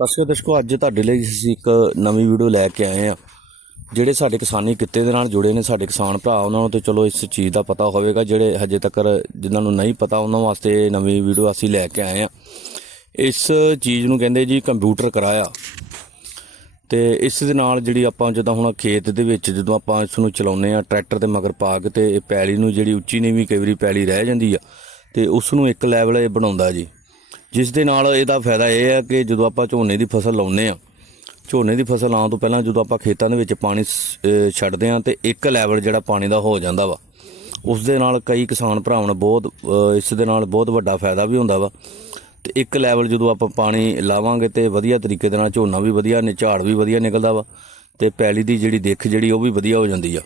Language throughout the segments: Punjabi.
ਸਤਿ ਸ਼੍ਰੀ ਅਕਾਲ ਦਰਸ਼ਕੋ, ਅੱਜ ਤੁਹਾਡੇ ਲਈ ਅਸੀਂ ਇੱਕ ਨਵੀਂ ਵੀਡੀਓ ਲੈ ਕੇ ਆਏ ਆ ਜਿਹੜੇ ਸਾਡੇ ਕਿਸਾਨੀ ਕਿੱਤੇ ਦੇ ਨਾਲ ਜੁੜੇ ਨੇ ਸਾਡੇ ਕਿਸਾਨ ਭਰਾ, ਉਹਨਾਂ ਨੂੰ ਤੇ ਚਲੋ ਇਸ ਚੀਜ਼ ਦਾ ਪਤਾ ਹੋਵੇਗਾ, ਜਿਹੜੇ ਹਜੇ ਤੱਕ ਜਿਨ੍ਹਾਂ ਨੂੰ ਨਹੀਂ ਪਤਾ, ਉਹਨਾਂ ਵਾਸਤੇ ਨਵੀਂ ਵੀਡੀਓ ਅਸੀਂ ਲੈ ਕੇ ਆਏ ਆ ਇਸ ਚੀਜ਼ ਨੂੰ ਕਹਿੰਦੇ ਜੀ ਕੰਪਿਊਟਰ ਕਰਾਇਆ। ਤੇ ਇਸ ਦੇ ਨਾਲ ਜਿਹੜੀ ਆਪਾਂ ਜਦੋਂ ਹੁਣ ਖੇਤ ਦੇ ਵਿੱਚ ਜਦੋਂ ਆਪਾਂ ਇਸ ਨੂੰ ਚਲਾਉਂਦੇ ਆ ਟਰੈਕਟਰ 'ਤੇ ਮਗਰ ਪਾ ਕੇ ਤੇ ਇਹ ਪੈਲੀ ਨੂੰ ਜਿਹੜੀ ਉੱਚੀ ਨੀਵੀਂ ਕਈ ਵਾਰੀ ਪੈਲੀ ਰਹਿ ਜਾਂਦੀ ਆ, ਤੇ ਉਸ ਨੂੰ ਇੱਕ ਲੈਵਲ ਇਹ ਬਣਾਉਂਦਾ ਜੀ। ਜਿਸ ਦੇ ਨਾਲ ਇਹਦਾ ਫਾਇਦਾ ਇਹ ਹੈ ਕਿ ਜਦੋਂ ਆਪਾਂ ਝੋਨੇ ਦੀ ਫਸਲ ਲਾਉਂਦੇ ਆ ਝੋਨੇ ਦੀ ਫਸਲ ਲਾਉਣ ਤੋਂ ਪਹਿਲਾਂ ਜਦੋਂ ਆਪਾਂ ਖੇਤਾਂ ਦੇ ਵਿੱਚ ਪਾਣੀ ਸ- ਛੱਡਦੇ ਆ ਤੇ ਇੱਕ ਲੈਵਲ ਜਿਹੜਾ ਪਾਣੀ ਦਾ ਹੋ ਜਾਂਦਾ ਵਾ, ਉਸ ਦੇ ਨਾਲ ਕਈ ਕਿਸਾਨ ਭਰਾਵਾਂ ਨੂੰ ਬਹੁਤ ਇਸ ਦੇ ਨਾਲ ਬਹੁਤ ਵੱਡਾ ਫਾਇਦਾ ਵੀ ਹੁੰਦਾ ਵਾ। ਤੇ ਇੱਕ ਲੈਵਲ ਜਦੋਂ ਆਪਾਂ ਪਾਣੀ ਲਾਵਾਂਗੇ ਤੇ ਵਧੀਆ ਤਰੀਕੇ ਦੇ ਨਾਲ ਝੋਨਾ ਵੀ ਵਧੀਆ, ਨੇ, ਝਾੜ ਵੀ ਵਧੀਆ ਨਿਕਲਦਾ ਵਾ ਤੇ ਪੈਲੀ ਦੀ ਜਿਹੜੀ ਦਿੱਖ ਜਿਹੜੀ ਉਹ ਵੀ ਵਧੀਆ ਹੋ ਜਾਂਦੀ ਆ।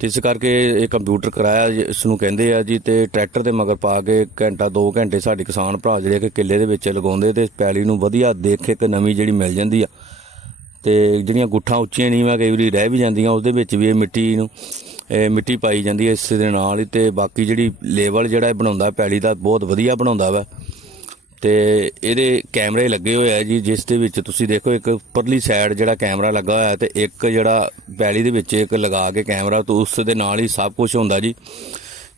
ਤੇ ਇਸ ਕਰਕੇ ਇਹ ਕੰਪਿਊਟਰ ਕਰਾਇਆ ਇਸ ਨੂੰ ਕਹਿੰਦੇ ਆ ਜੀ ਤੇ ਟਰੈਕਟਰ ਦੇ ਮਗਰ ਪਾ ਕੇ ਘੰਟਾ 2 ਘੰਟੇ ਸਾਡੇ ਕਿਸਾਨ ਭਰਾ ਜਿਹੜੇ ਕਿ ਕਿੱਲੇ ਦੇ ਵਿੱਚ ਲਗਾਉਂਦੇ ਤੇ ਪੈਲੀ ਨੂੰ ਵਧੀਆ ਦੇਖ ਇੱਕ ਨਵੀਂ ਜਿਹੜੀ ਮਿਲ ਜਾਂਦੀ ਆ। ਤੇ ਜਿਹੜੀਆਂ ਗੁੱਠਾਂ ਉੱਚੀਆਂ ਨੀਵਾਂ ਕਈ ਵਾਰੀ ਰਹਿ ਵੀ ਜਾਂਦੀਆਂ, ਉਹਦੇ ਵਿੱਚ ਵੀ ਇਹ ਮਿੱਟੀ ਨੂੰ, ਇਹ ਮਿੱਟੀ ਪਾਈ ਜਾਂਦੀ ਹੈ ਇਸ ਦੇ ਨਾਲ ਹੀ ਤੇ ਬਾਕੀ ਜਿਹੜੀ ਲੈਵਲ ਜਿਹੜਾ ਇਹ ਬਣਾਉਂਦਾ, ਪੈਲੀ ਦਾ ਬਹੁਤ ਵਧੀਆ ਬਣਾਉਂਦਾ ਵਾ। ਤੇ ਇਹਦੇ ਕੈਮਰੇ ਲੱਗੇ ਹੋਏ ਆ ਜੀ, ਜਿਸ ਦੇ ਵਿੱਚ ਤੁਸੀਂ ਦੇਖੋ ਇੱਕ ਉੱਪਰਲੀ ਸਾਈਡ ਜਿਹੜਾ ਕੈਮਰਾ ਲੱਗਾ ਹੋਇਆ ਹੈ ਤੇ ਇੱਕ ਜਿਹੜਾ ਪੈਲੀ ਦੇ ਵਿੱਚ ਇੱਕ ਲਗਾ ਕੇ ਕੈਮਰਾ ਤੇ ਉਸ ਦੇ ਨਾਲ ਹੀ ਸਭ ਕੁਝ ਹੁੰਦਾ ਜੀ।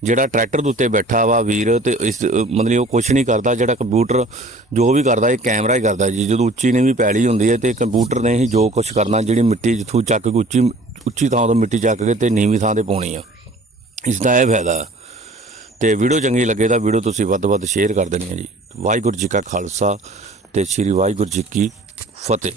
ਜਿਹੜਾ ਟਰੈਕਟਰ ਦੇ ਉੱਤੇ ਬੈਠਾ ਵਾ ਵੀਰ ਤੇ ਇਸ, ਮਤਲਬ ਉਹ ਕੁਝ ਨਹੀਂ ਕਰਦਾ, ਜਿਹੜਾ ਕੰਪਿਊਟਰ ਜੋ ਵੀ ਕਰਦਾ, ਇਹ ਕੈਮਰਾ ਹੀ ਕਰਦਾ ਜੀ। ਜਦੋਂ ਉੱਚੀ ਨੇ ਵੀ ਪੈਲੀ ਹੁੰਦੀ ਹੈ ਤੇ ਕੰਪਿਊਟਰ ਨੇ ਹੀ ਜੋ ਕੁਝ ਕਰਨਾ, ਜਿਹੜੀ ਮਿੱਟੀ ਜਿੱਥੋਂ ਚੱਕ ਕੇ ਉੱਚੀ ਉੱਚੀ ਥਾਂ ਤੋਂ ਮਿੱਟੀ ਚੱਕ ਕੇ ਤੇ ਨੀਵੀਂ ਥਾਂ ਤੇ ਪਾਉਣੀ ਆ। ਇਸ ਦਾ ਇਹ ਫਾਇਦਾ। ਤੇ ਵੀਡੀਓ ਚੰਗੀ ਲੱਗੇ ਤਾਂ ਵੀਡੀਓ ਤੁਸੀਂ ਵੱਧ ਤੋਂ ਵੱਧ ਸ਼ੇਅਰ ਕਰ ਦੇਣੀ ਹੈ ਜੀ। ਵਾਹਿਗੁਰੂ ਜੀ ਕਾ ਖਾਲਸਾ ਤੇ ਸ੍ਰੀ ਵਾਹਿਗੁਰੂ ਜੀ ਕੀ ਫਤਿਹ।